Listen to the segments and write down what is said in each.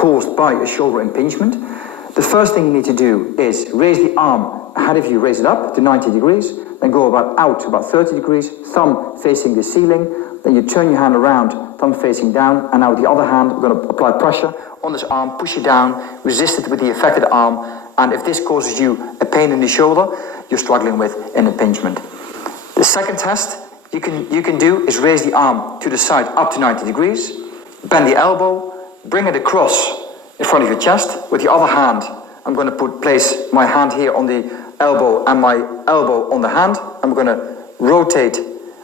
caused by a shoulder impingement, the first thing you need to do is raise the arm ahead of you, raise it up to 90 degrees, then go out to about 30 degrees, thumb facing the ceiling, then you turn your hand around, thumb facing down, and now with the other hand, we're going to apply pressure on this arm, push it down, resist it with the affected arm, and if this causes you a pain in the shoulder, you're struggling with an impingement. The second test you can do is raise the arm to the side up to 90 degrees, bend the elbow, bring it across in front of your chest. With the other hand, I'm going to place my hand here on the elbow and my elbow on the hand. I'm going to rotate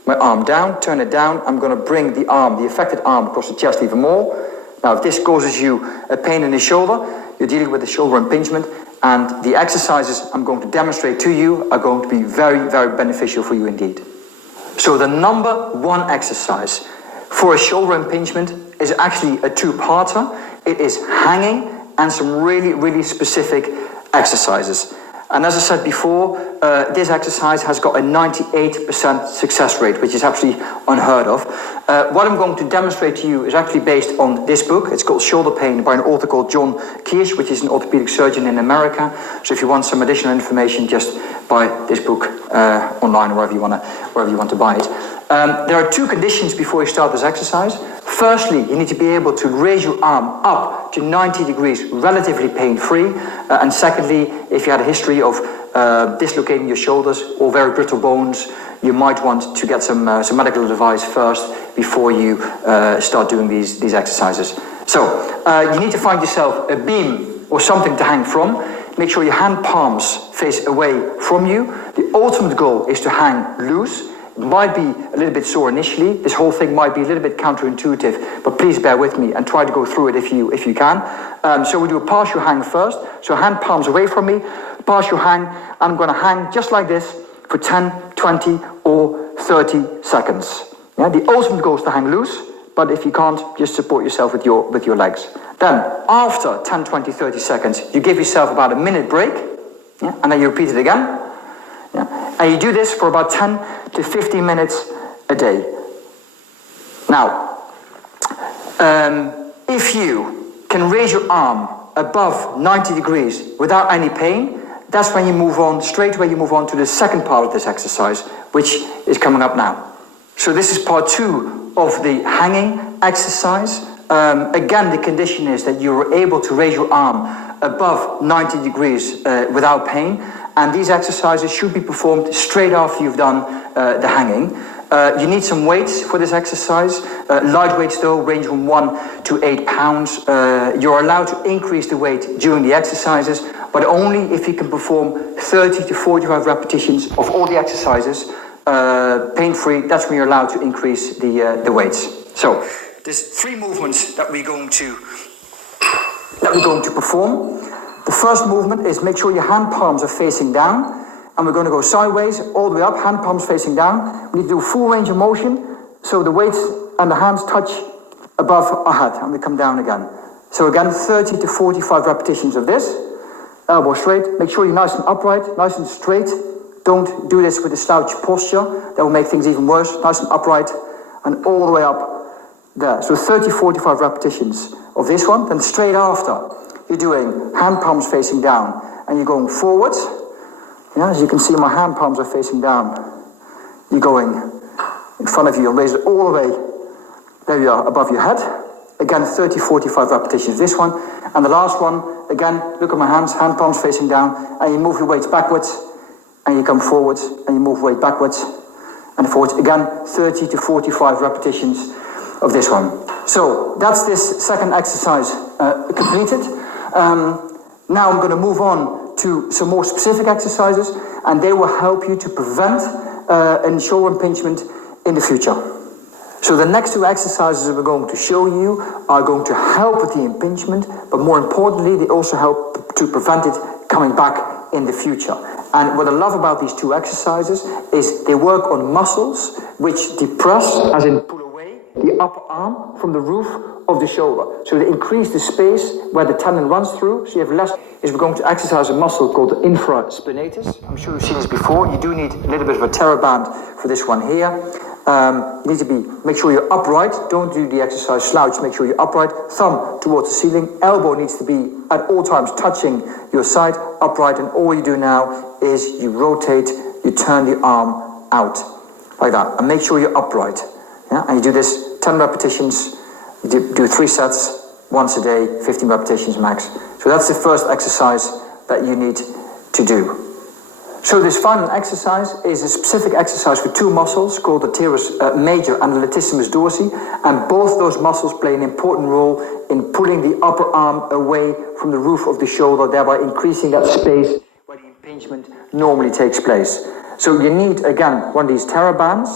my arm down, turn it down. I'm going to bring the arm, the affected arm, across the chest even more. Now, if this causes you a pain in the shoulder, you're dealing with a shoulder impingement, and the exercises I'm going to demonstrate to you are going to be very, very beneficial for you indeed. So the number one exercise for a shoulder impingement is actually a two-parter. It is hanging and some really, really specific exercises. And as I said before, this exercise has got a 98% success rate, which is absolutely unheard of. What I'm going to demonstrate to you is actually based on this book. It's called Shoulder Pain by an author called John Kirsch, which is an orthopedic surgeon in America. So if you want some additional information, just buy this book online or wherever you want to buy it. There are two conditions before you start this exercise. Firstly, you need to be able to raise your arm up to 90 degrees relatively pain-free. And secondly, if you had a history of dislocating your shoulders or very brittle bones, you might want to get some medical advice first before you start doing these exercises. So, you need to find yourself a beam or something to hang from. Make sure your hand palms face away from you. The ultimate goal is to hang loose. It might be a little bit sore initially. This whole thing might be a little bit counterintuitive, but please bear with me and try to go through it if you can. So we do a partial hang first. So hand palms away from me, partial hang. I'm going to hang just like this for 10, 20 or 30 seconds. Yeah, the ultimate goal is to hang loose, but if you can't, just support yourself with your legs. Then after 10, 20, 30 seconds, you give yourself about a minute break, yeah, and then you repeat it again. Yeah. And you do this for about 10 to 15 minutes a day. Now, if you can raise your arm above 90 degrees without any pain, that's when you move on, straight away you move on to the second part of this exercise, which is coming up now. So this is part 2 of the hanging exercise. Again, the condition is that you're able to raise your arm above 90 degrees without pain. And these exercises should be performed straight after you've done the hanging. You need some weights for this exercise. Light weights though range from 1 to 8 pounds. You're allowed to increase the weight during the exercises, but only if you can perform 30 to 45 repetitions of all the exercises pain-free. That's when you're allowed to increase the weights. So there's 3 movements that we're going to perform. The first movement is make sure your hand palms are facing down, and we're going to go sideways all the way up, hand palms facing down. We need to do full range of motion, so the weights and the hands touch above our head, and we come down again. So again, 30 to 45 repetitions of this. Elbow straight, make sure you're nice and upright, nice and straight. Don't do this with a slouch posture, that will make things even worse. Nice and upright, and all the way up there. So 30, 45 repetitions of this one. Then straight after, you're doing hand palms facing down, and you're going forwards. Yeah, as you can see, my hand palms are facing down. You're going in front of you and raise it all the way, there you are, above your head. Again, 30, 45 repetitions, this one. And the last one, again, look at my hands, hand palms facing down, and you move your weights backwards, and you come forwards, and you move weight backwards and forwards. Again, 30 to 45 repetitions of this one. So that's this second exercise completed. Now I'm going to move on to some more specific exercises, and they will help you to prevent a shoulder impingement in the future. So the next 2 exercises we're going to show you are going to help with the impingement, but more importantly, they also help to prevent it coming back in the future. And what I love about these 2 exercises is they work on muscles which depress, as in pull away, the upper arm from the roof of the shoulder. So they increase the space where the tendon runs through, so you have less. We're going to exercise a muscle called the infraspinatus. I'm sure you've seen this before. You do need a little bit of a TheraBand for this one here. You need to make sure you're upright. Don't do the exercise slouch. Make sure you're upright. Thumb towards the ceiling. Elbow needs to be at all times touching your side, upright. And all you do now is you rotate, you turn the arm out like that. And make sure you're upright. Yeah? And you do this 10 repetitions. You do 3 sets once a day, 15 repetitions max. So that's the first exercise that you need to do. So this final exercise is a specific exercise for 2 muscles called the teres major and the latissimus dorsi, and both those muscles play an important role in pulling the upper arm away from the roof of the shoulder, thereby increasing that space where the impingement normally takes place. So you need, again, one of these TheraBands.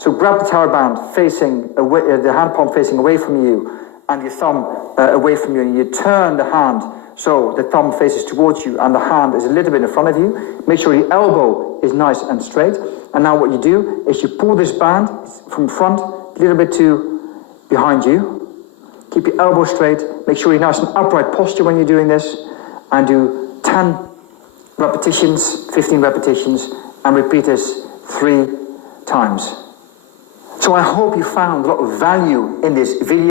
So grab the TheraBand facing away, the hand palm facing away from you, and your thumb away from you, and you turn the hand so the thumb faces towards you and the hand is a little bit in front of you. Make sure your elbow is nice and straight. And now what you do is you pull this band from front a little bit to behind you. Keep your elbow straight. Make sure you're nice and upright posture when you're doing this. And do 10 repetitions, 15 repetitions, and repeat this 3 times. So I hope you found a lot of value in this video.